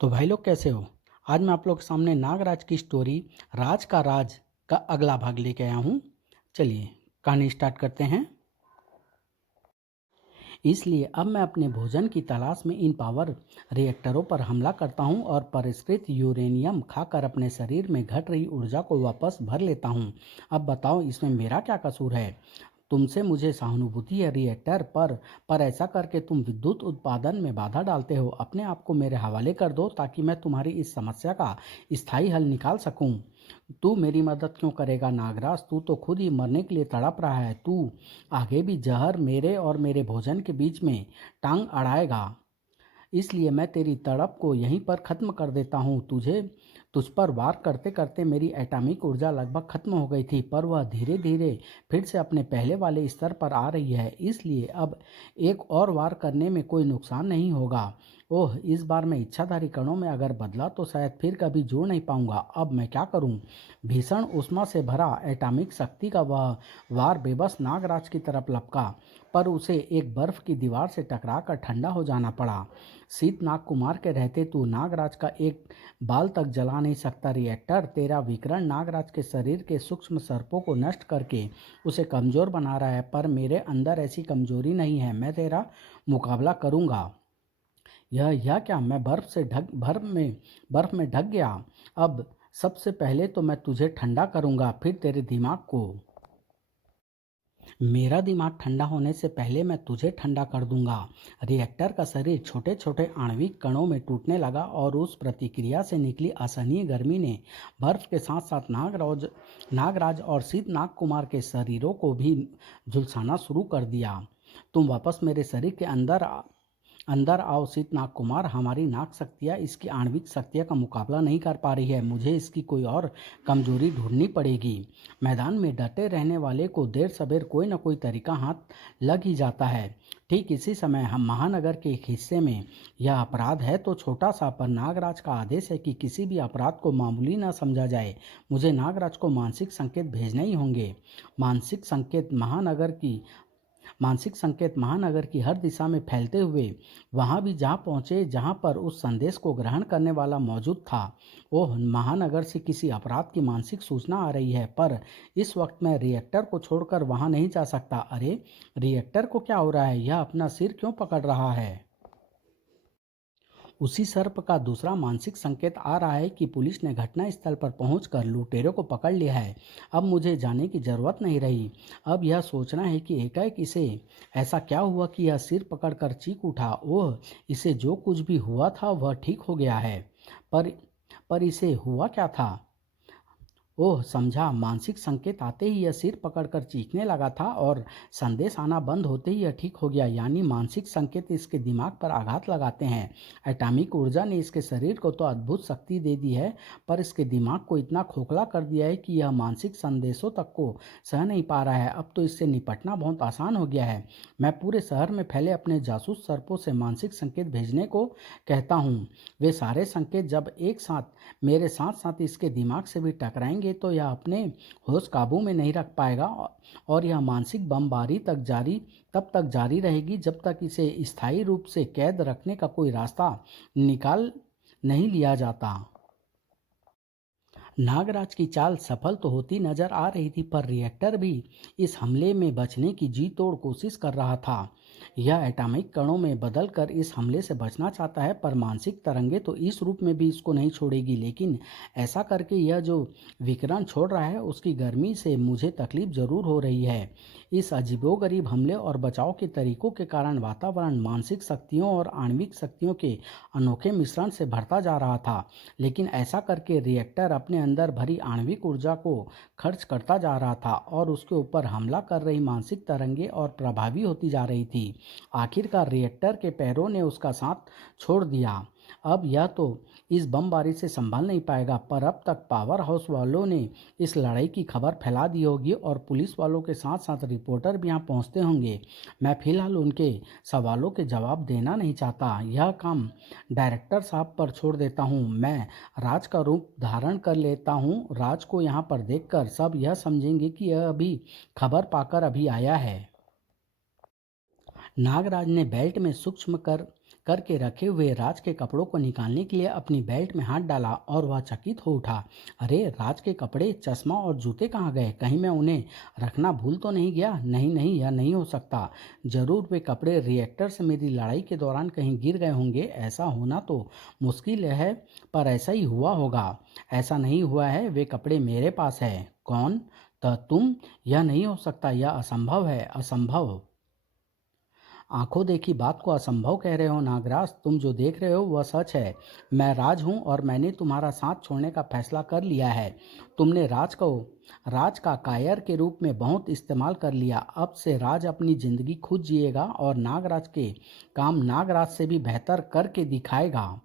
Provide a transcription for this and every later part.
तो भाई लोग कैसे हो। आज मैं आप लोग के सामने नागराज की स्टोरी राज का राज का अगला भाग लेके आया हूँ। चलिए कहानी स्टार्ट करते हैं। इसलिए अब मैं अपने भोजन की तलाश में इन पावर रिएक्टरों पर हमला करता हूँ और परिष्कृत यूरेनियम खाकर अपने शरीर में घट रही ऊर्जा को वापस भर लेता हूँ। अब बताओ इसमें मेरा क्या कसूर है। तुमसे मुझे सहानुभूति है रिएक्टर पर ऐसा करके तुम विद्युत उत्पादन में बाधा डालते हो। अपने आप को मेरे हवाले कर दो ताकि मैं तुम्हारी इस समस्या का स्थायी हल निकाल सकूं। तू मेरी मदद क्यों करेगा नागराज, तू तो खुद ही मरने के लिए तड़प रहा है। तू आगे भी जहर मेरे और मेरे भोजन के बीच में टांग अड़ाएगा। इसलिए मैं तेरी तड़प को यहीं पर ख़त्म कर देता हूँ। तुझ पर वार करते करते मेरी एटॉमिक ऊर्जा लगभग ख़त्म हो गई थी, पर वह धीरे धीरे फिर से अपने पहले वाले स्तर पर आ रही है। इसलिए अब एक और वार करने में कोई नुकसान नहीं होगा। ओह, इस बार मैं इच्छाधारी कणों में अगर बदला तो शायद फिर कभी जोड़ नहीं पाऊंगा। अब मैं क्या करूं। भीषण उष्मा से भरा एटॉमिक शक्ति का वह वार बेबस नागराज की तरफ लपका, पर उसे एक बर्फ की दीवार से टकराकर ठंडा हो जाना पड़ा। शीतनाग कुमार के रहते तू नागराज का एक बाल तक जला नहीं सकता रिएक्टर। तेरा विकिरण नागराज के शरीर के सूक्ष्म सर्पों को नष्ट करके उसे कमज़ोर बना रहा है, पर मेरे अंदर ऐसी कमजोरी नहीं है। मैं तेरा मुकाबला करूंगा। यह क्या, मैं बर्फ में ढक गया। अब सबसे पहले तो मैं तुझे ठंडा करूंगा, फिर तेरे दिमाग को। मेरा दिमाग ठंडा होने से पहले मैं तुझे ठंडा कर दूंगा। रिएक्टर का शरीर छोटे छोटे आणविक कणों में टूटने लगा और उस प्रतिक्रिया से निकली असहनीय गर्मी ने बर्फ के साथ साथ नागराज और शीतनाग कुमार के शरीरों को भी झुलसाना शुरू कर दिया। तुम वापस मेरे शरीर के अंदर आओ शीतनाग कुमार। हमारी नाग शक्तियाँ इसकी आणविक शक्तियाँ का मुकाबला नहीं कर पा रही है। मुझे इसकी कोई और कमजोरी ढूंढनी पड़ेगी। मैदान में डटे रहने वाले को देर सबेर कोई न कोई तरीका हाथ लग ही जाता है। ठीक इसी समय हम महानगर के एक हिस्से में यह अपराध है तो छोटा सा, पर नागराज का आदेश है कि किसी भी अपराध को मामूली न समझा जाए। मुझे नागराज को मानसिक संकेत भेजने ही होंगे। मानसिक संकेत महानगर की हर दिशा में फैलते हुए वहां भी जहां पहुंचे जहां पर उस संदेश को ग्रहण करने वाला मौजूद था। ओह, महानगर से किसी अपराध की मानसिक सूचना आ रही है, पर इस वक्त मैं रिएक्टर को छोड़कर वहां नहीं जा सकता। अरे, रिएक्टर को क्या हो रहा है, यह अपना सिर क्यों पकड़ रहा है। उसी सर्प का दूसरा मानसिक संकेत आ रहा है कि पुलिस ने घटनास्थल पर पहुंचकर लुटेरों को पकड़ लिया है। अब मुझे जाने की जरूरत नहीं रही। अब यह सोचना है कि एकाएक इसे ऐसा क्या हुआ कि यह सिर पकड़कर चीख उठा। ओह, इसे जो कुछ भी हुआ था वह ठीक हो गया है। पर पर इसे हुआ क्या था। ओह, समझा। मानसिक संकेत आते ही यह सिर पकड़कर चीखने लगा था और संदेश आना बंद होते ही यह ठीक हो गया। यानी मानसिक संकेत इसके दिमाग पर आघात लगाते हैं। एटॉमिक ऊर्जा ने इसके शरीर को तो अद्भुत शक्ति दे दी है, पर इसके दिमाग को इतना खोखला कर दिया है कि यह मानसिक संदेशों तक को सह नहीं पा रहा है। अब तो इससे निपटना बहुत आसान हो गया है। मैं पूरे शहर में फैले अपने जासूस सर्पों से मानसिक संकेत भेजने को कहता हूँ। वे सारे संकेत जब एक साथ मेरे साथ साथ इसके दिमाग से भी टकराएंगे तो यह अपने होश काबू में नहीं रख पाएगा और यह मानसिक बमबारी तब तक जारी रहेगी जब तक इसे स्थायी रूप से कैद रखने का कोई रास्ता निकाल नहीं लिया जाता। नागराज की चाल सफल तो होती नजर आ रही थी, पर रिएक्टर भी इस हमले में बचने की जी तोड़ कोशिश कर रहा था। यह एटॉमिक कणों में बदलकर इस हमले से बचना चाहता है, पर मानसिक तरंगे तो इस रूप में भी इसको नहीं छोड़ेगी। लेकिन ऐसा करके यह जो विकिरण छोड़ रहा है उसकी गर्मी से मुझे तकलीफ जरूर हो रही है। इस अजीबोगरीब हमले और बचाव के तरीकों के कारण वातावरण मानसिक शक्तियों और आणविक शक्तियों के अनोखे मिश्रण से भरता जा रहा था। लेकिन ऐसा करके रिएक्टर अपने अंदर भरी आणविक ऊर्जा को खर्च करता जा रहा था और उसके ऊपर हमला कर रही मानसिक तरंगे और प्रभावी होती जा रही थी। आखिरकार रिएक्टर के पैरों ने उसका साथ छोड़ दिया। अब यह तो इस बमबारी से संभल नहीं पाएगा, पर अब तक पावर हाउस वालों ने इस लड़ाई की खबर फैला दी होगी और पुलिस वालों के साथ साथ रिपोर्टर भी यहाँ पहुँचते होंगे। मैं फिलहाल उनके सवालों के जवाब देना नहीं चाहता। यह काम डायरेक्टर साहब पर छोड़ देता हूँ। मैं राज का रूप धारण कर लेता हूँ। राज को यहाँ पर देखकर सब यह समझेंगे कि यह अभी खबर पाकर अभी आया है। नागराज ने बेल्ट में सूक्ष्म कर करके रखे हुए राज के कपड़ों को निकालने के लिए अपनी बेल्ट में हाथ डाला और वह चकित हो उठा। अरे, राज के कपड़े, चश्मा और जूते कहाँ गए? कहीं मैं उन्हें रखना भूल तो नहीं गया? नहीं नहीं, यह नहीं हो सकता। जरूर वे कपड़े रिएक्टर से मेरी लड़ाई के दौरान कहीं गिर गए होंगे। ऐसा होना तो मुश्किल है, पर ऐसा ही हुआ होगा। ऐसा नहीं हुआ है, वे कपड़े मेरे पास है। कौन? तो तुम? यह नहीं हो सकता, यह असंभव है, असंभव। आंखों देखी बात को असंभव कह रहे हो नागराज? तुम जो देख रहे हो वह सच है। मैं राज हूँ और मैंने तुम्हारा साथ छोड़ने का फैसला कर लिया है। तुमने राज का कायर के रूप में बहुत इस्तेमाल कर लिया। अब से राज अपनी जिंदगी खुद जिएगा और नागराज के काम नागराज से भी बेहतर करके दिखाएगा।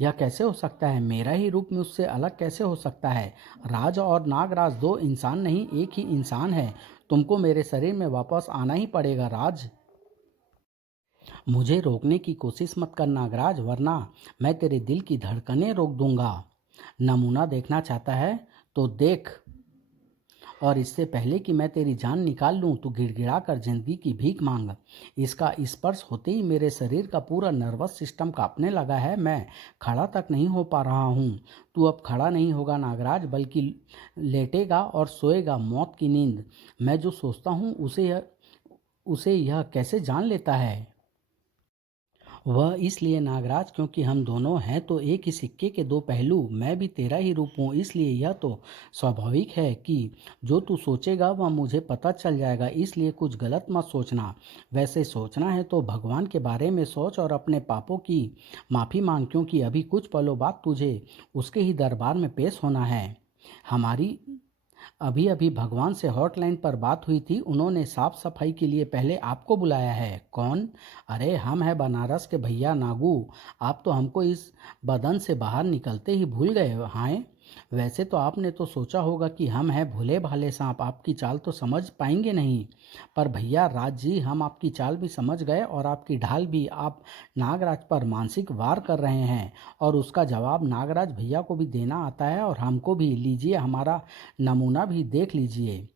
यह कैसे हो सकता है? मेरा ही रूप में उससे अलग कैसे हो सकता है? राज और नागराज दो इंसान नहीं, एक ही इंसान है। तुमको मेरे शरीर में वापस आना ही पड़ेगा राज। मुझे रोकने की कोशिश मत कर नागराज, वरना मैं तेरे दिल की धड़कनें रोक दूंगा। नमूना देखना चाहता है तो देख, और इससे पहले कि मैं तेरी जान निकाल लूं तू गिड़गिड़ा कर जिंदगी की भीख मांग। इसका स्पर्श होते ही मेरे शरीर का पूरा नर्वस सिस्टम कांपने लगा है। मैं खड़ा तक नहीं हो पा रहा हूँ। तू अब खड़ा नहीं होगा नागराज, बल्कि लेटेगा और सोएगा मौत की नींद। मैं जो सोचता हूँ उसे यह कैसे जान लेता है? वह इसलिए नागराज, क्योंकि हम दोनों हैं तो एक ही सिक्के के दो पहलू। मैं भी तेरा ही रूप हूँ, इसलिए यह तो स्वाभाविक है कि जो तू सोचेगा वह मुझे पता चल जाएगा। इसलिए कुछ गलत मत सोचना। वैसे सोचना है तो भगवान के बारे में सोच और अपने पापों की माफ़ी मांग, क्योंकि अभी कुछ पलों बाद तुझे उसके ही दरबार में पेश होना है। हमारी अभी अभी भगवान से हॉटलाइन पर बात हुई थी। उन्होंने साफ सफाई के लिए पहले आपको बुलाया है। कौन? अरे, हम हैं बनारस के भैया नागू। आप तो हमको इस बदन से बाहर निकलते ही भूल गए हैं। वैसे तो आपने तो सोचा होगा कि हम हैं भोले भाले सांप, आपकी चाल तो समझ पाएंगे नहीं। पर भैया राज जी, हम आपकी चाल भी समझ गए और आपकी ढाल भी। आप नागराज पर मानसिक वार कर रहे हैं और उसका जवाब नागराज भैया को भी देना आता है और हमको भी। लीजिए, हमारा नमूना भी देख लीजिए।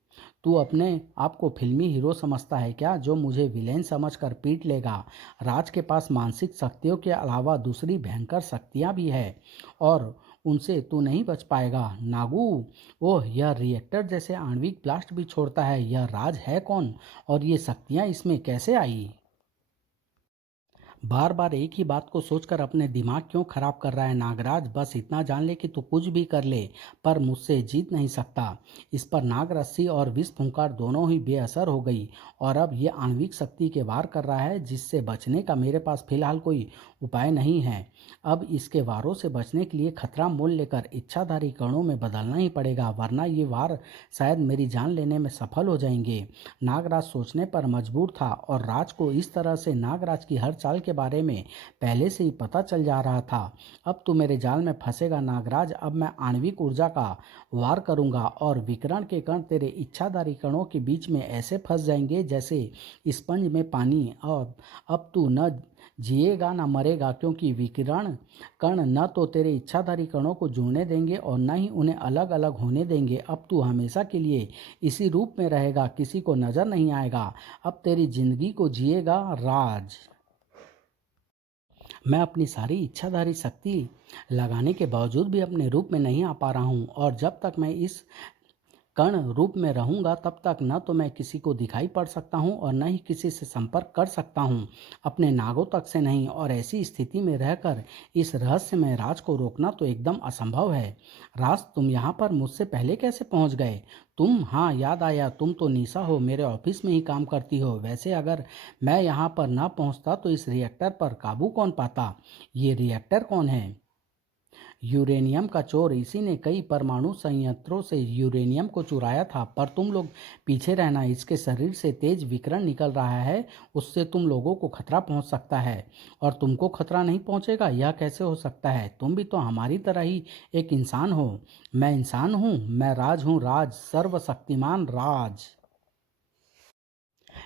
तू अपने आप को फिल्मी हीरो समझता है क्या, जो मुझे विलेन समझकर पीट लेगा? राज के पास मानसिक शक्तियों के अलावा दूसरी भयंकर शक्तियां भी है और उनसे तू नहीं बच पाएगा नागू। ओह, यह रिएक्टर जैसे आणविक ब्लास्ट भी छोड़ता है। यह राज है कौन और ये शक्तियां इसमें कैसे आई? बार बार एक ही बात को सोचकर अपने दिमाग क्यों खराब कर रहा है नागराज? बस इतना जान ले कि तू कुछ भी कर ले, पर मुझसे जीत नहीं सकता। इस पर नाग रस्सी और विष फुंकार दोनों ही बेअसर हो गई और अब ये आणविक शक्ति के वार कर रहा है, जिससे बचने का मेरे पास फिलहाल कोई उपाय नहीं है। अब इसके वारों से बचने के लिए खतरा मोल लेकर इच्छाधारी कणों में बदलना ही पड़ेगा, वरना ये वार शायद मेरी जान लेने में सफल हो जाएंगे। नागराज सोचने पर मजबूर था और राज को इस तरह से नागराज की हर चाल के बारे में पहले से ही पता चल जा रहा था। अब तू मेरे जाल में फंसेगा नागराज। अब मैं आणविक ऊर्जा का वार करूंगा और विकिरण के कण तेरे इच्छाधारी कणों के बीच में ऐसे फंस जाएंगे जैसे स्पंज में पानी। और अब तू न जिएगा ना मरेगा, क्योंकि विकिरण कण न तो तेरे इच्छाधारी कणों को जुड़ने देंगे और न ही उन्हें अलग अलग होने देंगे। अब तू हमेशा के लिए इसी रूप में रहेगा, किसी को नजर नहीं आएगा। अब तेरी जिंदगी को जिएगा राज। मैं अपनी सारी इच्छाधारी शक्ति लगाने के बावजूद भी अपने रूप में नहीं आ पा रहा हूँ, और जब तक मैं इस कण रूप में रहूंगा तब तक न तो मैं किसी को दिखाई पड़ सकता हूँ और न ही किसी से संपर्क कर सकता हूँ, अपने नागों तक से नहीं। और ऐसी स्थिति में रहकर इस रहस्यमय राज को रोकना तो एकदम असंभव है। राज, तुम यहाँ पर मुझसे पहले कैसे पहुँच गए? तुम? हाँ, याद आया, तुम तो निशा हो, मेरे ऑफिस में ही काम करती हो। वैसे अगर मैं यहाँ पर न पहुँचता तो इस रिएक्टर पर काबू कौन पाता? ये रिएक्टर कौन है? यूरेनियम का चोर। इसी ने कई परमाणु संयंत्रों से यूरेनियम को चुराया था। पर तुम लोग पीछे रहना, इसके शरीर से तेज विकिरण निकल रहा है, उससे तुम लोगों को खतरा पहुंच सकता है। और तुमको खतरा नहीं पहुंचेगा, यह कैसे हो सकता है? तुम भी तो हमारी तरह ही एक इंसान हो। मैं इंसान हूँ? मैं राज हूँ, राज, सर्वशक्तिमान राज।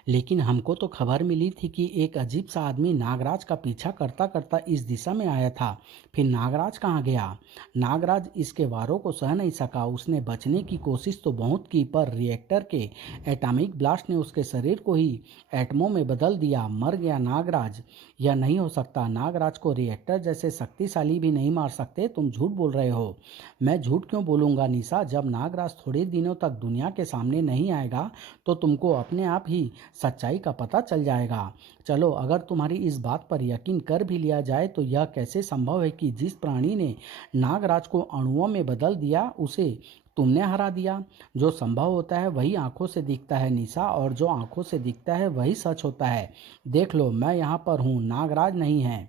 लेकिन हमको तो खबर मिली थी कि एक अजीब सा आदमी नागराज का पीछा करता करता इस दिशा में आया था। फिर नागराज कहाँ गया? नागराज इसके वारों को सह नहीं सका। उसने बचने की कोशिश तो बहुत की, पर रिएक्टर के एटॉमिक ब्लास्ट ने उसके शरीर को ही एटमों में बदल दिया। मर गया नागराज। यह नहीं हो सकता। नागराज को रिएक्टर जैसे शक्तिशाली भी नहीं मार सकते। तुम झूठ बोल रहे हो। मैं झूठ क्यों बोलूँगा निशा? जब नागराज थोड़े दिनों तक दुनिया के सामने नहीं आएगा तो तुमको अपने आप ही सच्चाई का पता चल जाएगा। चलो, अगर तुम्हारी इस बात पर यकीन कर भी लिया जाए तो यह कैसे संभव है कि जिस प्राणी ने नागराज को अणुओं में बदल दिया उसे तुमने हरा दिया? जो संभव होता है वही आंखों से दिखता है निशा, और जो आंखों से दिखता है वही सच होता है। देख लो, मैं यहाँ पर हूँ, नागराज नहीं है।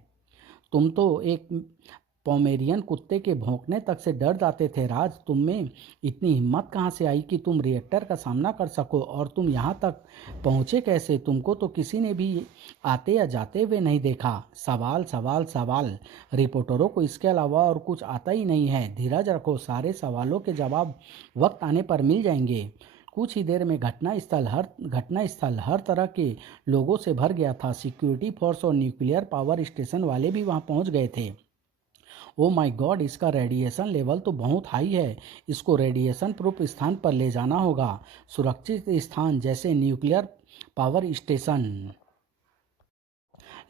तुम तो एक पोमेरियन कुत्ते के भौंकने तक से डर जाते थे। राज, तुम में इतनी हिम्मत कहाँ से आई कि तुम रिएक्टर का सामना कर सको? और तुम यहाँ तक पहुँचे कैसे? तुमको तो किसी ने भी आते या जाते हुए नहीं देखा। सवाल सवाल सवाल। रिपोर्टरों को इसके अलावा और कुछ आता ही नहीं है। धीरज रखो, सारे सवालों के जवाब वक्त आने पर मिल जाएंगे। कुछ ही देर में घटना स्थल हर तरह के लोगों से भर गया था। सिक्योरिटी फोर्स और न्यूक्लियर पावर स्टेशन वाले भी वहां पहुंच गए थे। ओ माय गॉड, इसका रेडिएशन लेवल तो बहुत हाई है। इसको रेडिएशन प्रूफ स्थान पर ले जाना होगा। सुरक्षित स्थान जैसे न्यूक्लियर पावर स्टेशन।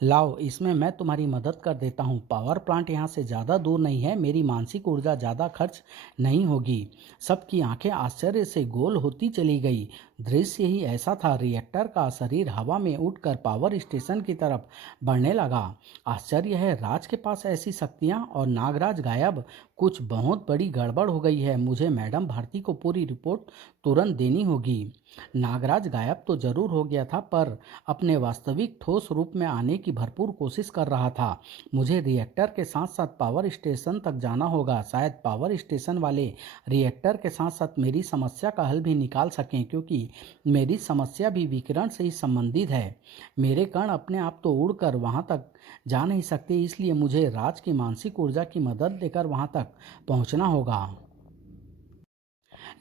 लाओ, इसमें मैं तुम्हारी मदद कर देता हूँ। पावर प्लांट यहाँ से ज़्यादा दूर नहीं है। मेरी मानसिक ऊर्जा ज़्यादा खर्च नहीं होगी। सबकी आंखें आश्चर्य से गोल होती चली गई। दृश्य ही ऐसा था। रिएक्टर का शरीर हवा में उड़कर पावर स्टेशन की तरफ बढ़ने लगा। आश्चर्य है, राज के पास ऐसी शक्तियाँ और नागराज गायब। कुछ बहुत बड़ी गड़बड़ हो गई है। मुझे मैडम भारती को पूरी रिपोर्ट तुरंत देनी होगी। नागराज गायब तो जरूर हो गया था, पर अपने वास्तविक ठोस रूप में आने की भरपूर कोशिश कर रहा था। मुझे रिएक्टर के साथ साथ पावर स्टेशन तक जाना होगा। शायद पावर स्टेशन वाले रिएक्टर के साथ साथ मेरी समस्या का हल भी निकाल सकें, क्योंकि मेरी समस्या भी विकिरण से ही संबंधित है। मेरे कण अपने आप तो उड़कर वहां तक जा नहीं सकते, इसलिए मुझे राज की मानसिक ऊर्जा की मदद लेकर वहां तक पहुंचना होगा।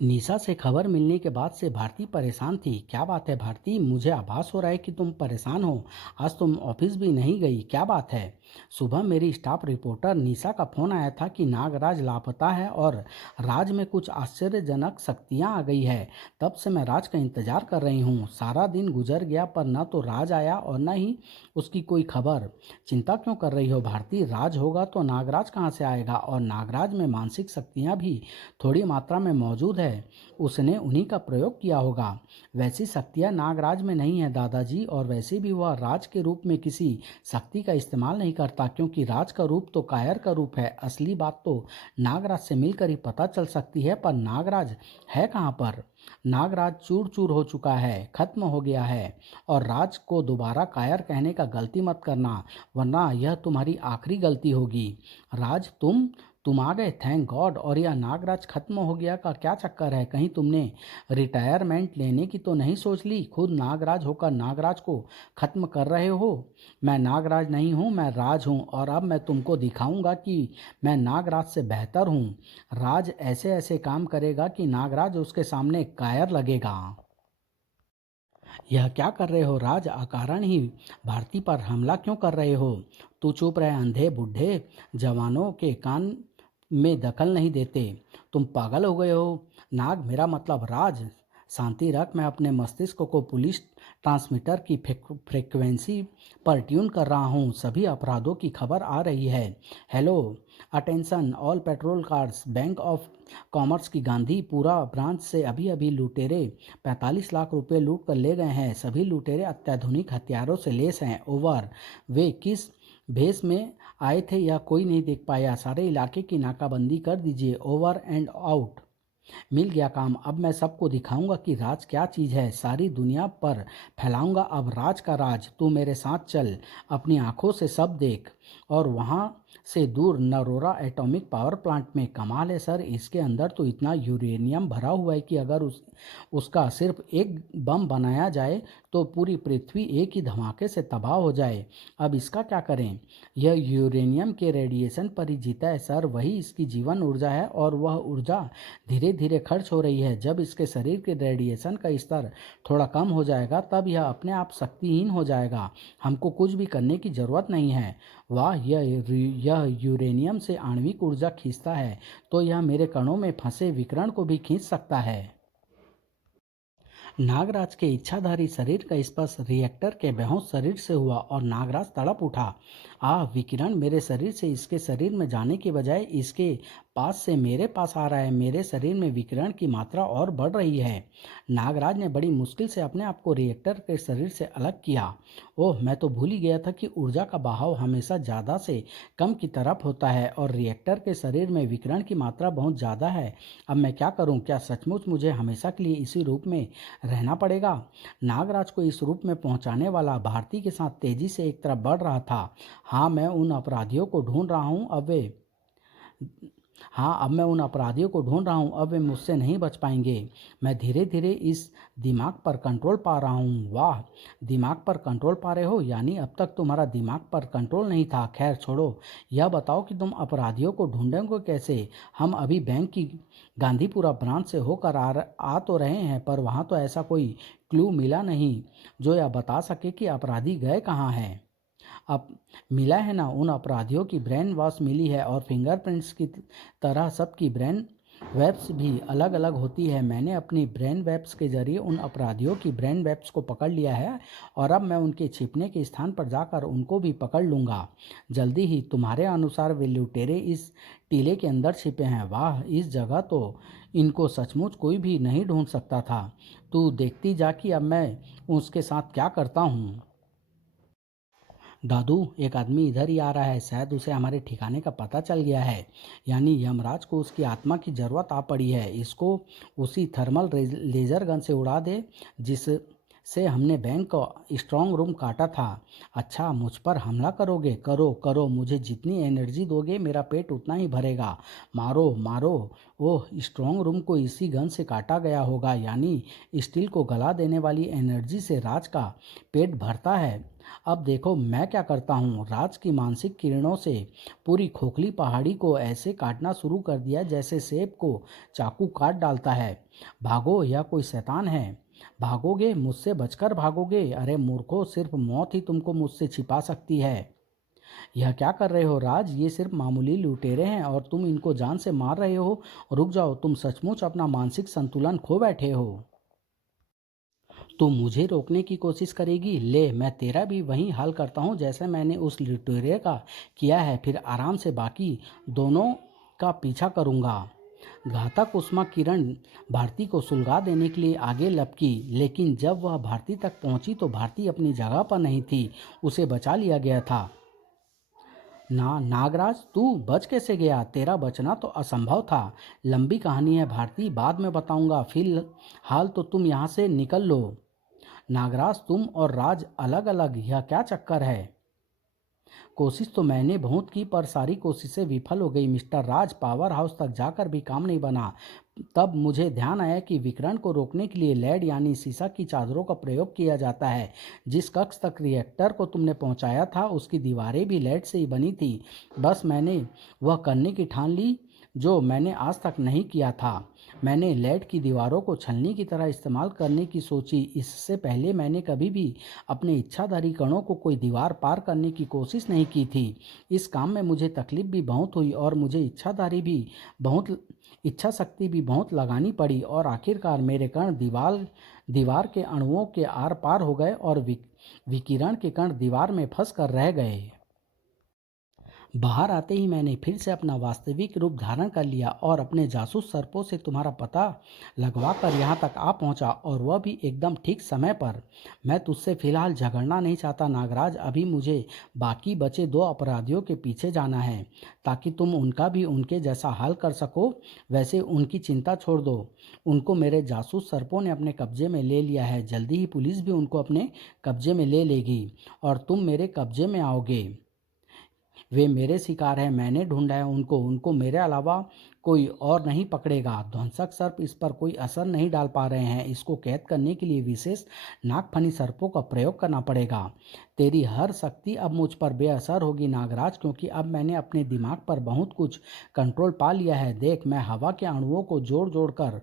निशा से खबर मिलने के बाद से भारती परेशान थी। क्या बात है भारती? मुझे आभास हो रहा है कि तुम परेशान हो। आज तुम ऑफिस भी नहीं गई, क्या बात है? सुबह मेरी स्टाफ रिपोर्टर निशा का फोन आया था कि नागराज लापता है और राज में कुछ आश्चर्यजनक शक्तियां आ गई है। तब से मैं राज का इंतजार कर रही हूँ। सारा दिन गुजर गया पर न तो राज आया और न ही उसकी कोई खबर। चिंता क्यों कर रही हो भारती? राज होगा तो नागराज कहाँ से आएगा? और नागराज में मानसिक शक्तियाँ भी थोड़ी मात्रा में मौजूद है। उसने उन्हीं का प्रयोग किया होगा। वैसी शक्तियाँ नागराज में नहीं है दादाजी, और वैसे भी वह राज के रूप में किसी शक्ति का इस्तेमाल नहीं करता, क्योंकि राज का रूप तो कायर का रूप है। असली बात तो नागराज से मिलकर ही पता चल सकती है। पर नागराज है कहाँ पर? नागराज चूर चूर हो चुका है, खत्म हो गया है। और राज को दोबारा कायर कहने का गलती मत करना, वरना यह तुम्हारी आखिरी गलती होगी। राज, तुम आ गए, थैंक गॉड। और यह नागराज खत्म हो गया का क्या चक्कर है? कहीं तुमने रिटायरमेंट लेने की तो नहीं सोच ली? खुद नागराज होकर नागराज को खत्म कर रहे हो। मैं नागराज नहीं हूँ, मैं राज हूँ, और अब मैं तुमको दिखाऊंगा कि मैं नागराज से बेहतर हूँ। राज ऐसे ऐसे काम करेगा कि नागराज उसके सामने कायर लगेगा। यह क्या कर रहे हो राज? अकारण ही भारती पर हमला क्यों कर रहे हो? तू चुप रहे, अंधे बूढ़े। जवानों के कान में दखल नहीं देते। तुम पागल हो गए हो? नाग, मेरा मतलब राज। शांति रख। मैं अपने मस्तिष्क को पुलिस ट्रांसमीटर की फ्रिक्वेंसी पर ट्यून कर रहा हूँ। सभी अपराधों की खबर आ रही है। Hello, attention all petrol cars. Bank of commerce की गांधीपुरा ब्रांच से अभी अभी लुटेरे 45 लाख रुपए लूट कर ले गए हैं। सभी लुटेरे अत्याधुनिक हथियारों से लैस हैं। ओवर। वे किस भेष में आए थे यह कोई नहीं देख पाया। सारे इलाके की नाकाबंदी कर दीजिए। Over and out. मिल गया काम। अब मैं सबको दिखाऊंगा कि राज क्या चीज़ है। सारी दुनिया पर फैलाऊंगा अब राज का राज। तू मेरे साथ चल, अपनी आंखों से सब देख। और वहाँ से दूर नरोरा एटॉमिक पावर प्लांट में। कमाल है सर, इसके अंदर तो इतना यूरेनियम भरा हुआ है कि अगर उसका सिर्फ एक बम बनाया जाए तो पूरी पृथ्वी एक ही धमाके से तबाह हो जाए। अब इसका क्या करें? यह यूरेनियम के रेडिएशन पर ही जीता है सर, वही इसकी जीवन ऊर्जा है, और वह ऊर्जा धीरे धीरे खर्च हो रही है। जब इसके शरीर के रेडिएशन का स्तर थोड़ा कम हो जाएगा तब यह अपने आप शक्तिहीन हो जाएगा। हमको कुछ भी करने की जरूरत नहीं है। वाह, यह यूरेनियम से आणविक ऊर्जा खींचता है तो यह मेरे कणों में फंसे विकिरण को भी खींच सकता है। नागराज के इच्छाधारी शरीर का स्पर्श रिएक्टर के बेहोश शरीर से हुआ और नागराज तड़प उठा। विकिरण मेरे शरीर से इसके शरीर में जाने के बजाय इसके पास से मेरे पास आ रहा है। मेरे शरीर में विकिरण की मात्रा और बढ़ रही है। नागराज ने बड़ी मुश्किल से अपने आप को रिएक्टर के शरीर से अलग किया। ओह, मैं तो भूल ही गया था कि ऊर्जा का बहाव हमेशा ज़्यादा से कम की तरफ होता है और रिएक्टर के शरीर में विकिरण की मात्रा बहुत ज़्यादा है। अब मैं क्या करूं? क्या सचमुच मुझे हमेशा के लिए इसी रूप में रहना पड़ेगा? नागराज को इस रूप में पहुंचाने वाला भारती के साथ तेजी से एक तरफ बढ़ रहा था। हाँ, मैं उन अपराधियों को ढूंढ रहा हूँ। अब मैं उन अपराधियों को ढूंढ रहा हूँ। अब वे मुझसे नहीं बच पाएंगे। मैं धीरे धीरे इस दिमाग पर कंट्रोल पा रहा हूँ। वाह, दिमाग पर कंट्रोल पा रहे हो? यानी अब तक तुम्हारा दिमाग पर कंट्रोल नहीं था। खैर छोड़ो, यह बताओ कि तुम अपराधियों को ढूंढोगे कैसे? हम अभी बैंक की गांधीपुरा ब्रांच से होकर आ तो रहे हैं, पर वहाँ तो ऐसा कोई क्लू मिला नहीं जो यह बता सके कि अपराधी गए कहाँ हैं। अब मिला है ना, उन अपराधियों की ब्रेन वॉश मिली है और फिंगरप्रिंट्स की तरह सबकी ब्रेन वेब्स भी अलग अलग होती है। मैंने अपनी ब्रेन वेब्स के जरिए उन अपराधियों की ब्रेन वेब्स को पकड़ लिया है और अब मैं उनके छिपने के स्थान पर जाकर उनको भी पकड़ लूँगा जल्दी ही। तुम्हारे अनुसार वे लुटेरे इस टीले के अंदर छिपे हैं। वाह, इस जगह तो इनको सचमुच कोई भी नहीं ढूंढ सकता था। तू देखती जा कि अब मैं उसके साथ क्या करता हूँ। दादू, एक आदमी इधर ही आ रहा है। शायद उसे हमारे ठिकाने का पता चल गया है। यानी यमराज को उसकी आत्मा की जरूरत आ पड़ी है। इसको उसी थर्मल लेजर गन से उड़ा दे जिससे हमने बैंक का स्ट्रांग रूम काटा था। अच्छा, मुझ पर हमला करोगे? करो करो, मुझे जितनी एनर्जी दोगे मेरा पेट उतना ही भरेगा। मारो मारो। ओह, स्ट्रांग रूम को इसी गन से काटा गया होगा। यानी स्टील को गला देने वाली एनर्जी से राज का पेट भरता है। अब देखो मैं क्या करता हूँ। राज की मानसिक किरणों से पूरी खोखली पहाड़ी को ऐसे काटना शुरू कर दिया जैसे सेब को चाकू काट डालता है। भागो, यह कोई शैतान है। भागोगे? मुझसे बचकर भागोगे? अरे मूर्खो, सिर्फ मौत ही तुमको मुझसे छिपा सकती है। यह क्या कर रहे हो राज? ये सिर्फ मामूली लुटेरे हैं और तुम इनको जान से मार रहे हो। रुक जाओ, तुम सचमुच अपना मानसिक संतुलन खो बैठे हो। तो मुझे रोकने की कोशिश करेगी? ले, मैं तेरा भी वही हाल करता हूँ जैसे मैंने उस लुटेरे का किया है। फिर आराम से बाकी दोनों का पीछा करूँगा। घातक उष्मा किरण भारती को सुलगा देने के लिए आगे लपकी, लेकिन जब वह भारती तक पहुंची तो भारती अपनी जगह पर नहीं थी। उसे बचा लिया गया था। नागराज, तू बच कैसे गया? तेरा बचना तो असंभव था। लंबी कहानी है भारती, बाद में बताऊंगा। फिलहाल तो तुम यहाँ से निकल लो। नागराज, तुम और राज अलग अलग, यह क्या चक्कर है? कोशिश तो मैंने बहुत की पर सारी कोशिशें विफल हो गई मिस्टर राज। पावर हाउस तक जाकर भी काम नहीं बना। तब मुझे ध्यान आया कि विकिरण को रोकने के लिए लेड यानी सीसा की चादरों का प्रयोग किया जाता है। जिस कक्ष तक रिएक्टर को तुमने पहुंचाया था उसकी दीवारें भी लेड से ही बनी थी। बस मैंने वह करने की ठान ली जो मैंने आज तक नहीं किया था। मैंने लेड की दीवारों को छलनी की तरह इस्तेमाल करने की सोची। इससे पहले मैंने कभी भी अपने इच्छाधारी कणों को कोई दीवार पार करने की कोशिश नहीं की थी। इस काम में मुझे तकलीफ भी बहुत हुई और मुझे इच्छा शक्ति भी बहुत लगानी पड़ी और आखिरकार मेरे कण दीवार के अणुओं के आर पार हो गए और विकिरण के कण दीवार में फंस कर रह गए। बाहर आते ही मैंने फिर से अपना वास्तविक रूप धारण कर लिया और अपने जासूस सर्पों से तुम्हारा पता लगवा कर यहाँ तक आ पहुँचा, और वह भी एकदम ठीक समय पर। मैं तुझसे फिलहाल झगड़ना नहीं चाहता नागराज। अभी मुझे बाकी बचे दो अपराधियों के पीछे जाना है ताकि तुम उनका भी उनके जैसा हाल कर सको। वैसे उनकी चिंता छोड़ दो, उनको मेरे जासूस सर्पों ने अपने कब्जे में ले लिया है। जल्दी ही पुलिस भी उनको अपने कब्जे में ले लेगी और तुम मेरे कब्जे में आओगे। वे मेरे शिकार हैं, मैंने ढूंढा है उनको। उनको मेरे अलावा कोई और नहीं पकड़ेगा। ध्वंसक सर्प इस पर कोई असर नहीं डाल पा रहे हैं। इसको कैद करने के लिए विशेष नागफनी सर्पों का प्रयोग करना पड़ेगा। तेरी हर शक्ति अब मुझ पर बेअसर होगी नागराज, क्योंकि अब मैंने अपने दिमाग पर बहुत कुछ कंट्रोल पा लिया है। देख, मैं हवा के अणुओं को जोड़ जोड़ कर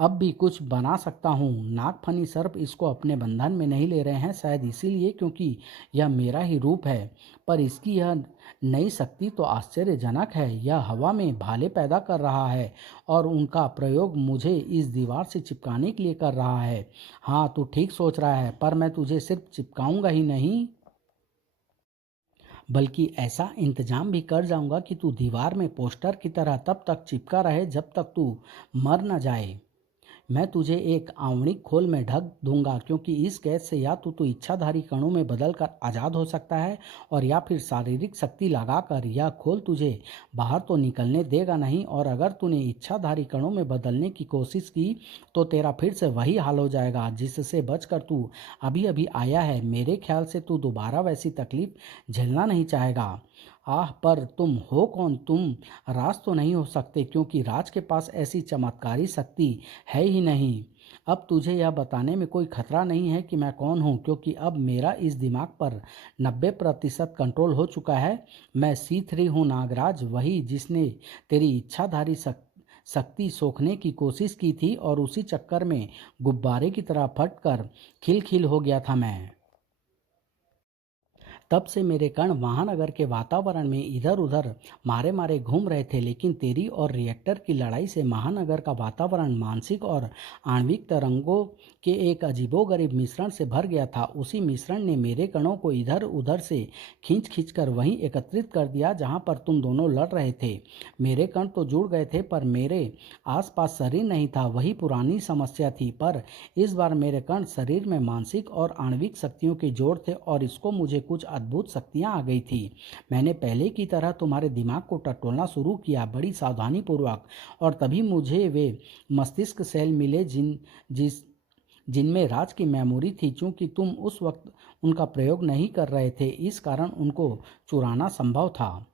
अब भी कुछ बना सकता हूँ। नागफनी सर्प इसको अपने बंधन में नहीं ले रहे हैं, शायद इसीलिए क्योंकि यह मेरा ही रूप है। पर इसकी यह नई शक्ति तो आश्चर्यजनक है। यह हवा में भाले पैदा कर रहा है और उनका प्रयोग मुझे इस दीवार से चिपकाने के लिए कर रहा है। हाँ, तू ठीक सोच रहा है, पर मैं तुझे सिर्फ चिपकाऊंगा ही नहीं, बल्कि ऐसा इंतजाम भी कर जाऊंगा कि तू दीवार में पोस्टर की तरह तब तक चिपका रहे जब तक तू मर न जाए। मैं तुझे एक आणविक खोल में ढक दूंगा, क्योंकि इस गैस से या तो तू इच्छाधारी कणों में बदलकर आज़ाद हो सकता है, और या फिर शारीरिक शक्ति लगाकर यह खोल तुझे बाहर तो निकलने देगा नहीं। और अगर तूने इच्छाधारी कणों में बदलने की कोशिश की तो तेरा फिर से वही हाल हो जाएगा जिससे बचकर तू अभी अभी आया है। मेरे ख्याल से तू दोबारा वैसी तकलीफ झेलना नहीं चाहेगा। आह, पर तुम हो कौन? तुम राज तो नहीं हो सकते, क्योंकि राज के पास ऐसी चमत्कारी शक्ति है ही नहीं। अब तुझे यह बताने में कोई खतरा नहीं है कि मैं कौन हूँ, क्योंकि अब मेरा इस दिमाग पर 90% कंट्रोल हो चुका है। मैं C3 हूँ नागराज, वही जिसने तेरी इच्छाधारी शक्ति सोखने की कोशिश की थी, और उसी चक्कर में गुब्बारे की तरह फटकर खिलखिल हो गया था मैं। तब से मेरे कण महानगर के वातावरण में इधर उधर मारे मारे घूम रहे थे, लेकिन तेरी और रिएक्टर की लड़ाई से महानगर का वातावरण मानसिक और आणविक तरंगों के एक अजीबोगरीब मिश्रण से भर गया था। उसी मिश्रण ने मेरे कणों को इधर उधर से खींच खींच कर वहीं एकत्रित कर दिया जहां पर तुम दोनों लड़ रहे थे। मेरे कण तो जुड़ गए थे, पर मेरे आसपास शरीर नहीं था। वही पुरानी समस्या थी, पर इस बार मेरे कण शरीर में मानसिक और आणविक शक्तियों के जोड़ थे, और इसको मुझे कुछ अद्भुत शक्तियां आ गई थी। मैंने पहले की तरह तुम्हारे दिमाग को टटोलना शुरू किया, बड़ी सावधानी पूर्वक, और तभी मुझे वे मस्तिष्क सेल मिले जिनमें राज की मेमोरी थी। चूंकि तुम उस वक्त उनका प्रयोग नहीं कर रहे थे, इस कारण उनको चुराना संभव था।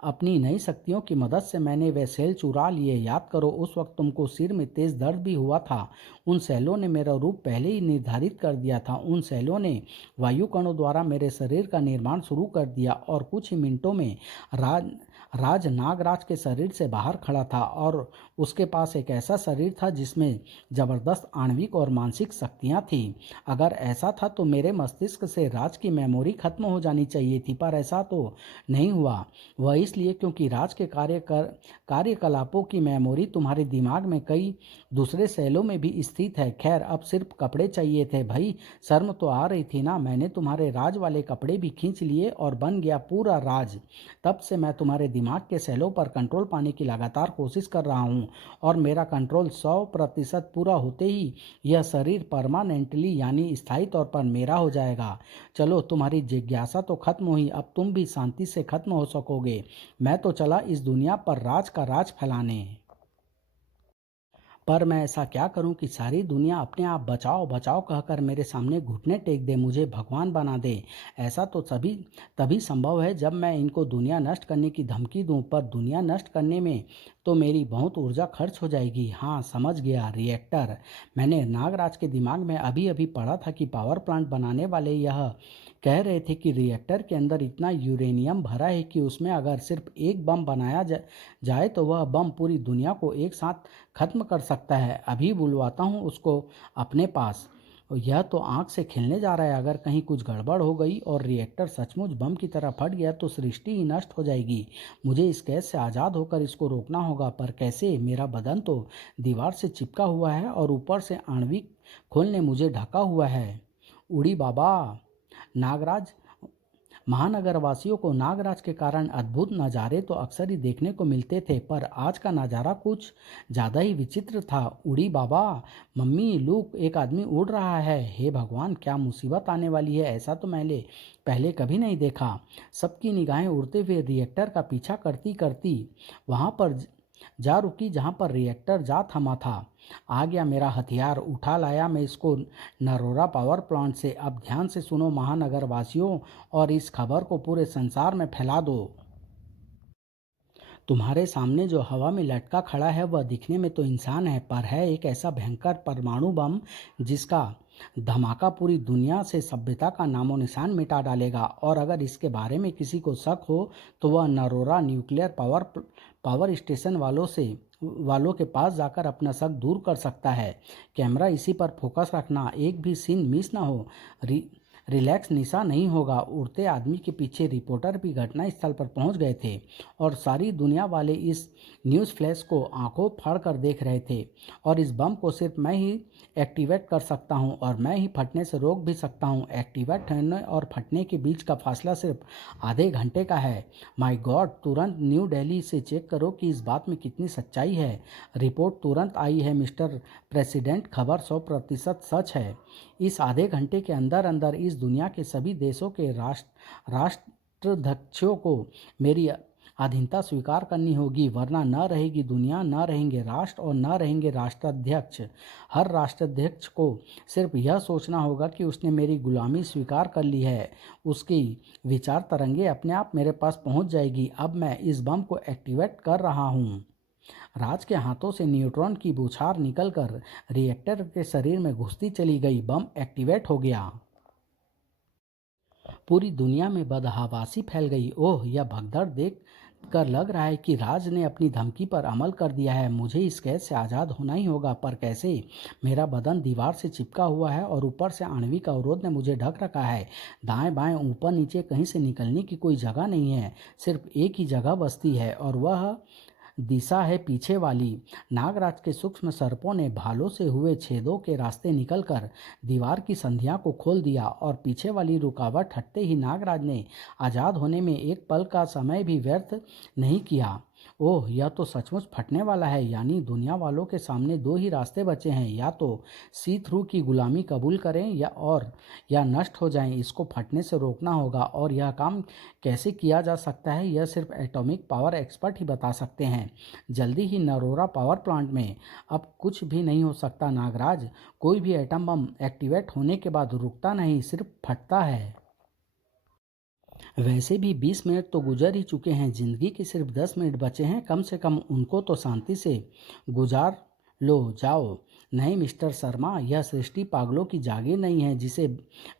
अपनी नई शक्तियों की मदद से मैंने वे सेल चुरा लिए। याद करो, उस वक्त तुमको सिर में तेज दर्द भी हुआ था। उन सेलों ने मेरा रूप पहले ही निर्धारित कर दिया था। उन सेलों ने वायु कणों द्वारा मेरे शरीर का निर्माण शुरू कर दिया, और कुछ ही मिनटों में राज राज नागराज के शरीर से बाहर खड़ा था, और उसके पास एक ऐसा शरीर था जिसमें जबरदस्त आणविक और मानसिक शक्तियां थीं। अगर ऐसा था तो मेरे मस्तिष्क से राज की मेमोरी खत्म हो जानी चाहिए थी, पर ऐसा तो नहीं हुआ। वह इसलिए क्योंकि राज के कार्यकलापों की मेमोरी तुम्हारे दिमाग में कई दूसरे सेलों में भी स्थित है। खैर, अब सिर्फ कपड़े चाहिए थे। भाई, शर्म तो आ रही थी ना? मैंने तुम्हारे राज वाले कपड़े भी खींच लिए और बन गया पूरा राज। तब से मैं तुम्हारे दिमाग के सेलों पर कंट्रोल पाने की लगातार कोशिश कर रहा हूँ, और मेरा कंट्रोल 100% पूरा होते ही यह शरीर परमानेंटली यानी स्थायी तौर पर मेरा हो जाएगा। चलो, तुम्हारी जिज्ञासा तो खत्म हुई, अब तुम भी शांति से खत्म हो सकोगे। मैं तो चला इस दुनिया पर राज का राज फैलाने। पर मैं ऐसा क्या करूं कि सारी दुनिया अपने आप बचाओ बचाओ कहकर मेरे सामने घुटने टेक दे, मुझे भगवान बना दे। ऐसा तो सभी तभी संभव है जब मैं इनको दुनिया नष्ट करने की धमकी दूं, पर दुनिया नष्ट करने में तो मेरी बहुत ऊर्जा खर्च हो जाएगी। हाँ, समझ गया, रिएक्टर। मैंने नागराज के दिमाग में अभी अभी पढ़ा था कि पावर प्लांट बनाने वाले यह कह रहे थे कि रिएक्टर के अंदर इतना यूरेनियम भरा है कि उसमें अगर सिर्फ एक बम बनाया जाए तो वह बम पूरी दुनिया को एक साथ खत्म कर सकता है। अभी बुलवाता हूँ उसको अपने पास। और यह तो आंख से खेलने जा रहा है। अगर कहीं कुछ गड़बड़ हो गई और रिएक्टर सचमुच बम की तरह फट गया तो सृष्टि ही नष्ट हो जाएगी। मुझे इस गैस से आज़ाद होकर इसको रोकना होगा, पर कैसे? मेरा बदन तो दीवार से चिपका हुआ है, और ऊपर से आणविक खोल ने मुझे ढका हुआ है। उड़ी बाबा! नागराज महानगर वासियों को नागराज के कारण अद्भुत नज़ारे तो अक्सर ही देखने को मिलते थे, पर आज का नज़ारा कुछ ज़्यादा ही विचित्र था। उड़ी बाबा! मम्मी, लुक, एक आदमी उड़ रहा है। हे भगवान, क्या मुसीबत आने वाली है? ऐसा तो मैंने पहले कभी नहीं देखा। सबकी निगाहें उड़ते हुए रिएक्टर का पीछा करती करती वहाँ पर जा रुकी जहाँ पर रिएक्टर जा थमा था। आ गया मेरा हथियार, उठा लाया मैं इसको नरोरा पावर प्लांट से। अब ध्यान से सुनो महानगर वासियों, और इस खबर को पूरे संसार में फैला दो। तुम्हारे सामने जो हवा में लटका खड़ा है वह दिखने में तो इंसान है, पर है एक ऐसा भयंकर परमाणु बम जिसका धमाका पूरी दुनिया से सभ्यता का नामो निशान मिटा डालेगा। और अगर इसके बारे में किसी को शक हो तो वह नरोरा न्यूक्लियर पावर स्टेशन वालों के पास जाकर अपना शक दूर कर सकता है। कैमरा इसी पर फोकस रखना, एक भी सीन मिस ना हो। रिलैक्स निशा नहीं होगा। उड़ते आदमी के पीछे रिपोर्टर भी घटना स्थल पर पहुंच गए थे और सारी दुनिया वाले इस न्यूज़ फ्लैश को आंखों फाड़ कर देख रहे थे। और इस बम को सिर्फ मैं ही एक्टिवेट कर सकता हूं और मैं ही फटने से रोक भी सकता हूं। एक्टिवेट होने और फटने के बीच का फासला सिर्फ आधे घंटे का है। माय गॉड, तुरंत न्यू दिल्ली से चेक करो कि इस बात में कितनी सच्चाई है। रिपोर्ट तुरंत आई है मिस्टर प्रेसिडेंट, खबर 100% सच है। इस आधे घंटे के अंदर अंदर इस दुनिया के सभी देशों के राष्ट्राध्यक्षों को मेरी अधीनता स्वीकार करनी होगी, वरना न रहेगी दुनिया, न रहेंगे राष्ट्र और न रहेंगे राष्ट्राध्यक्ष। हर राष्ट्राध्यक्ष को सिर्फ यह सोचना होगा कि उसने मेरी गुलामी स्वीकार कर ली है। उसकी विचार तरंगे अपने आप मेरे पास पहुंच जाएगी। अब मैं इस बम को एक्टिवेट कर रहा हूं। राज के हाथों से न्यूट्रॉन की बौछार निकलकर रिएक्टर के शरीर में घुसती चली गई। बम एक्टिवेट हो गया। पूरी दुनिया में बदहवासी फैल गई। ओह, यह भगदड़ देख कर लग रहा है कि राज ने अपनी धमकी पर अमल कर दिया है। मुझे इस कैद से आज़ाद होना ही होगा, पर कैसे? मेरा बदन दीवार से चिपका हुआ है और ऊपर से आणविक अवरोध ने मुझे ढक रखा है। दाएं बाएं ऊपर नीचे कहीं से निकलने की कोई जगह नहीं है। सिर्फ एक ही जगह बसती है और वह दिशा है पीछे वाली। नागराज के सूक्ष्म सर्पों ने भालों से हुए छेदों के रास्ते निकलकर दीवार की संधिया को खोल दिया और पीछे वाली रुकावट हटते ही नागराज ने आज़ाद होने में एक पल का समय भी व्यर्थ नहीं किया। ओह, यह तो सचमुच फटने वाला है। यानी दुनिया वालों के सामने दो ही रास्ते बचे हैं, या तो सी थ्रू की गुलामी कबूल करें या नष्ट हो जाएं। इसको फटने से रोकना होगा। और यह काम कैसे किया जा सकता है यह सिर्फ एटॉमिक पावर एक्सपर्ट ही बता सकते हैं। जल्दी ही नरोरा पावर प्लांट में। अब कुछ भी नहीं हो सकता नागराज। कोई भी एटम बम एक्टिवेट होने के बाद रुकता नहीं, सिर्फ फटता है। वैसे भी 20 मिनट तो गुजर ही चुके हैं। जिंदगी के सिर्फ 10 मिनट बचे हैं। कम से कम उनको तो शांति से गुजार लो। जाओ। नहीं मिस्टर शर्मा, यह सृष्टि पागलों की जागीर नहीं है जिसे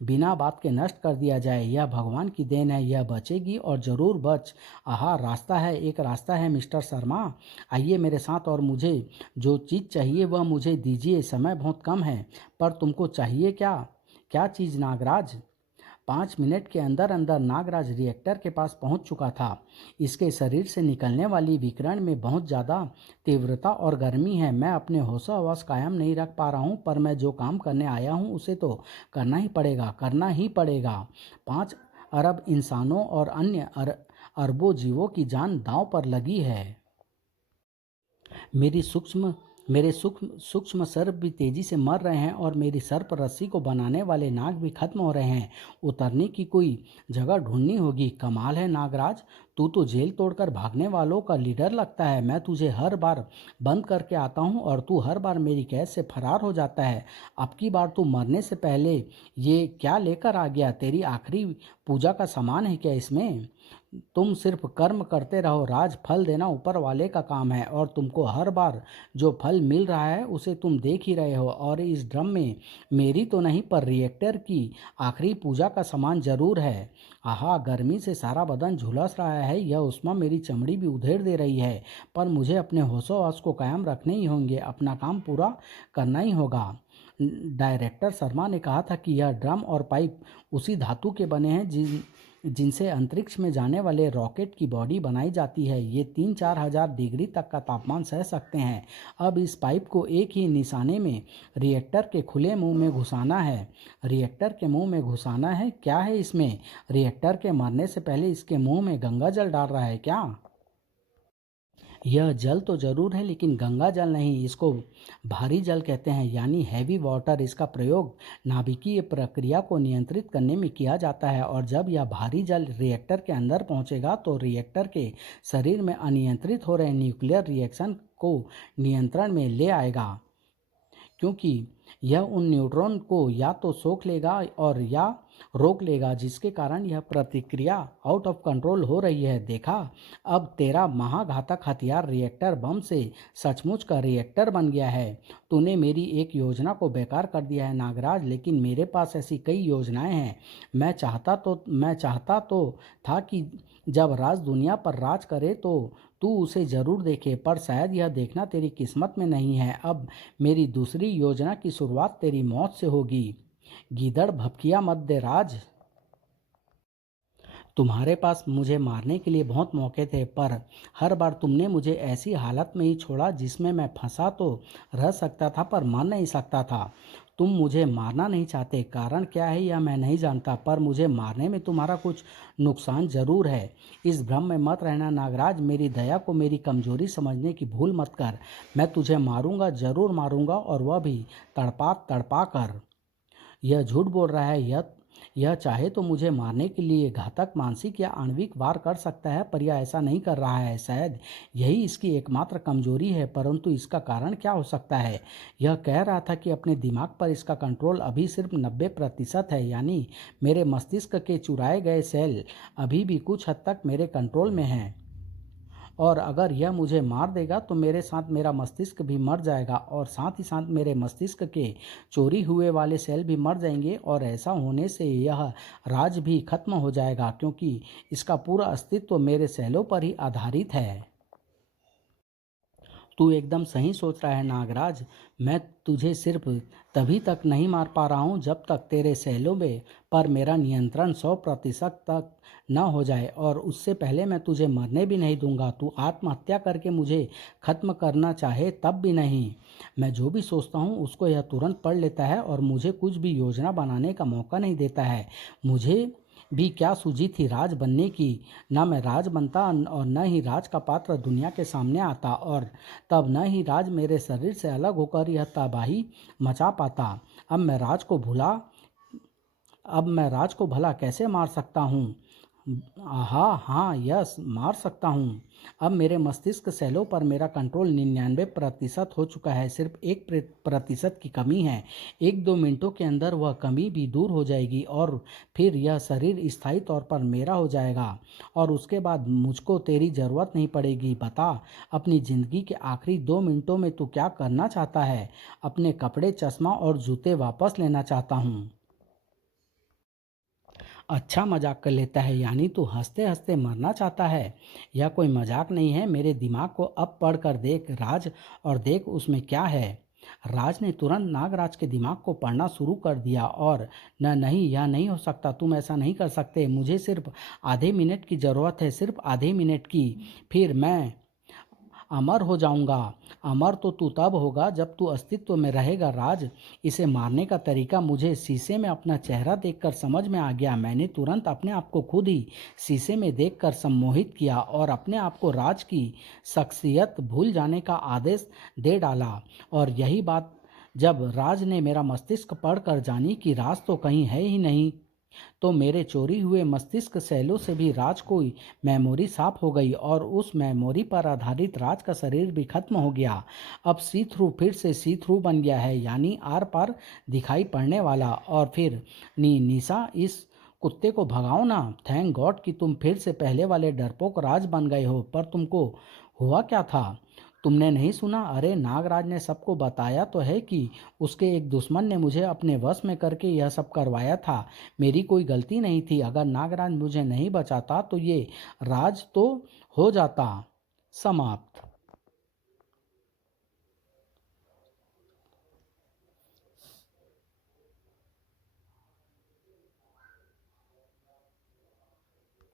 बिना बात के नष्ट कर दिया जाए। यह भगवान की देन है। यह बचेगी और ज़रूर बच। आहा, रास्ता है, एक रास्ता है मिस्टर शर्मा। आइए मेरे साथ और मुझे जो चीज़ चाहिए वह मुझे दीजिए। समय बहुत कम है। पर तुमको चाहिए क्या? क्या चीज़ नागराज? 5 मिनट के अंदर अंदर नागराज रिएक्टर के पास पहुंच चुका था। इसके शरीर से निकलने वाली विकिरण में बहुत ज़्यादा तीव्रता और गर्मी है। मैं अपने होशो हवास कायम नहीं रख पा रहा हूं, पर मैं जो काम करने आया हूं उसे तो करना ही पड़ेगा, करना ही पड़ेगा। 5 अरब इंसानों और अन्य अरबों जीवों की जान दांव पर लगी है। मेरी सूक्ष्म मेरे सूक्ष्म सर्प भी तेजी से मर रहे हैं और मेरी सर्प रस्सी को बनाने वाले नाग भी खत्म हो रहे हैं। उतरने की कोई जगह ढूंढनी होगी। कमाल है नागराज, तू तो जेल तोड़कर भागने वालों का लीडर लगता है। मैं तुझे हर बार बंद करके आता हूँ और तू हर बार मेरी कैद से फरार हो जाता है। अब की बार तू मरने से पहले ये क्या लेकर आ गया? तेरी आखिरी पूजा का सामान है क्या इसमें? तुम सिर्फ कर्म करते रहो राज, फल देना ऊपर वाले का काम है और तुमको हर बार जो फल मिल रहा है उसे तुम देख ही रहे हो। और इस ड्रम में मेरी तो नहीं पर रिएक्टर की आखिरी पूजा का सामान जरूर है। आहा, गर्मी से सारा बदन झुलस रहा है। यह उष्मा मेरी चमड़ी भी उधेड़ दे रही है, पर मुझे अपने होशो-हवास को कायम रखने ही होंगे। अपना काम पूरा करना ही होगा। डायरेक्टर शर्मा ने कहा था कि यह ड्रम और पाइप उसी धातु के बने हैं जिनसे अंतरिक्ष में जाने वाले रॉकेट की बॉडी बनाई जाती है। ये 3-4 हज़ार डिग्री तक का तापमान सह सकते हैं। अब इस पाइप को एक ही निशाने में रिएक्टर के खुले मुंह में घुसाना है। रिएक्टर के मुंह में घुसाना है? क्या है इसमें? रिएक्टर के मरने से पहले इसके मुंह में गंगा जल डाल रहा है क्या? यह जल तो जरूर है, लेकिन गंगा जल नहीं, इसको भारी जल कहते हैं, यानी हैवी वाटर। इसका प्रयोग नाभिकीय प्रक्रिया को नियंत्रित करने में किया जाता है और जब यह भारी जल रिएक्टर के अंदर पहुंचेगा तो रिएक्टर के शरीर में अनियंत्रित हो रहे न्यूक्लियर रिएक्शन को नियंत्रण में ले आएगा, क्योंकि यह उन न्यूट्रॉन को या तो सोख लेगा और या रोक लेगा, जिसके कारण यह प्रतिक्रिया आउट ऑफ कंट्रोल हो रही है। देखा, अब तेरा महाघातक हथियार रिएक्टर बम से सचमुच का रिएक्टर बन गया है। तूने मेरी एक योजना को बेकार कर दिया है नागराज, लेकिन मेरे पास ऐसी कई योजनाएं हैं। मैं चाहता तो था कि जब राज दुनिया पर राज करे तो तू उसे जरूर देखे, पर शायद यह देखना तेरी किस्मत में नहीं है। अब मेरी दूसरी योजना की शुरुआत तेरी मौत से होगी। गीदड़ भभकिया मत दे राज। तुम्हारे पास मुझे मारने के लिए बहुत मौके थे, पर हर बार तुमने मुझे ऐसी हालत में ही छोड़ा जिसमें मैं फंसा तो रह सकता था पर मर नहीं सकता था। तुम मुझे मारना नहीं चाहते, कारण क्या है यह मैं नहीं जानता, पर मुझे मारने में तुम्हारा कुछ नुकसान जरूर है। इस भ्रम में मत रहना नागराज, मेरी दया को मेरी कमजोरी समझने की भूल मत कर। मैं तुझे मारूंगा, जरूर मारूंगा, और वह भी तड़पा तड़पा कर। यह झूठ बोल रहा है। यह चाहे तो मुझे मारने के लिए घातक मानसिक या आणविक वार कर सकता है, पर यह ऐसा नहीं कर रहा है। शायद यही इसकी एकमात्र कमजोरी है, परंतु इसका कारण क्या हो सकता है? यह कह रहा था कि अपने दिमाग पर इसका कंट्रोल अभी सिर्फ 90% है, यानी मेरे मस्तिष्क के चुराए गए सेल अभी भी कुछ हद तक मेरे कंट्रोल में हैं। और अगर यह मुझे मार देगा तो मेरे साथ मेरा मस्तिष्क भी मर जाएगा, और साथ ही साथ मेरे मस्तिष्क के चोरी हुए वाले सेल भी मर जाएंगे, और ऐसा होने से यह राज भी खत्म हो जाएगा, क्योंकि इसका पूरा अस्तित्व मेरे सेलों पर ही आधारित है। तू एकदम सही सोच रहा है नागराज। मैं तुझे सिर्फ तभी तक नहीं मार पा रहा हूँ जब तक तेरे सेलों में पर मेरा नियंत्रण 100% तक न हो जाए, और उससे पहले मैं तुझे मरने भी नहीं दूंगा। तू आत्महत्या करके मुझे खत्म करना चाहे तब भी नहीं। मैं जो भी सोचता हूँ उसको यह तुरंत पढ़ लेता है और मुझे कुछ भी योजना बनाने का मौका नहीं देता है। मुझे भी क्या सूझी थी राज बनने की। न मैं राज बनता और न ही राज का पात्र दुनिया के सामने आता, और तब न ही राज मेरे शरीर से अलग होकर यह तबाही मचा पाता। अब मैं राज को भला कैसे मार सकता हूँ? हाँ हाँ, यस, मार सकता हूँ। अब मेरे मस्तिष्क सेलों पर मेरा कंट्रोल 99% हो चुका है, सिर्फ 1% की कमी है। 1-2 मिनटों के अंदर वह कमी भी दूर हो जाएगी, और फिर यह शरीर स्थायी तौर पर मेरा हो जाएगा, और उसके बाद मुझको तेरी ज़रूरत नहीं पड़ेगी। बता, अपनी ज़िंदगी के आखिरी 2 मिनटों में तू क्या करना चाहता है? अपने कपड़े, चश्मा और जूते वापस लेना चाहता हूँ। अच्छा, मजाक कर लेता है, यानी तू हंसते हंसते मरना चाहता है? यह कोई मजाक नहीं है। मेरे दिमाग को अब पढ़ कर देख राज, और देख उसमें क्या है। राज ने तुरंत नागराज के दिमाग को पढ़ना शुरू कर दिया, और न नहीं, यह नहीं हो सकता, तुम ऐसा नहीं कर सकते। मुझे सिर्फ आधे मिनट की ज़रूरत है, सिर्फ आधे मिनट की, फिर मैं अमर हो जाऊंगा। अमर तो तू तब होगा जब तू अस्तित्व में रहेगा राज। इसे मारने का तरीका मुझे शीशे में अपना चेहरा देखकर समझ में आ गया। मैंने तुरंत अपने आप को खुद ही शीशे में देखकर सम्मोहित किया, और अपने आप को राज की शख्सियत भूल जाने का आदेश दे डाला। और यही बात जब राज ने मेरा मस्तिष्क पढ़कर जानी कि राज तो कहीं है ही नहीं, तो मेरे चोरी हुए मस्तिष्क सेलों से भी राज की मेमोरी साफ हो गई, और उस मेमोरी पर आधारित राज का शरीर भी खत्म हो गया। अब सी थ्रू फिर से सी थ्रू बन गया है, यानी आर पार दिखाई पड़ने वाला। और फिर निशा, इस कुत्ते को भगाओ ना। थैंक गॉड कि तुम फिर से पहले वाले डरपोक राज बन गए हो, पर तुमको हुआ क्या था? तुमने नहीं सुना? अरे, नागराज ने सबको बताया तो है कि उसके एक दुश्मन ने मुझे अपने वश में करके यह सब करवाया था। मेरी कोई गलती नहीं थी। अगर नागराज मुझे नहीं बचाता तो ये राज तो हो जाता समाप्त।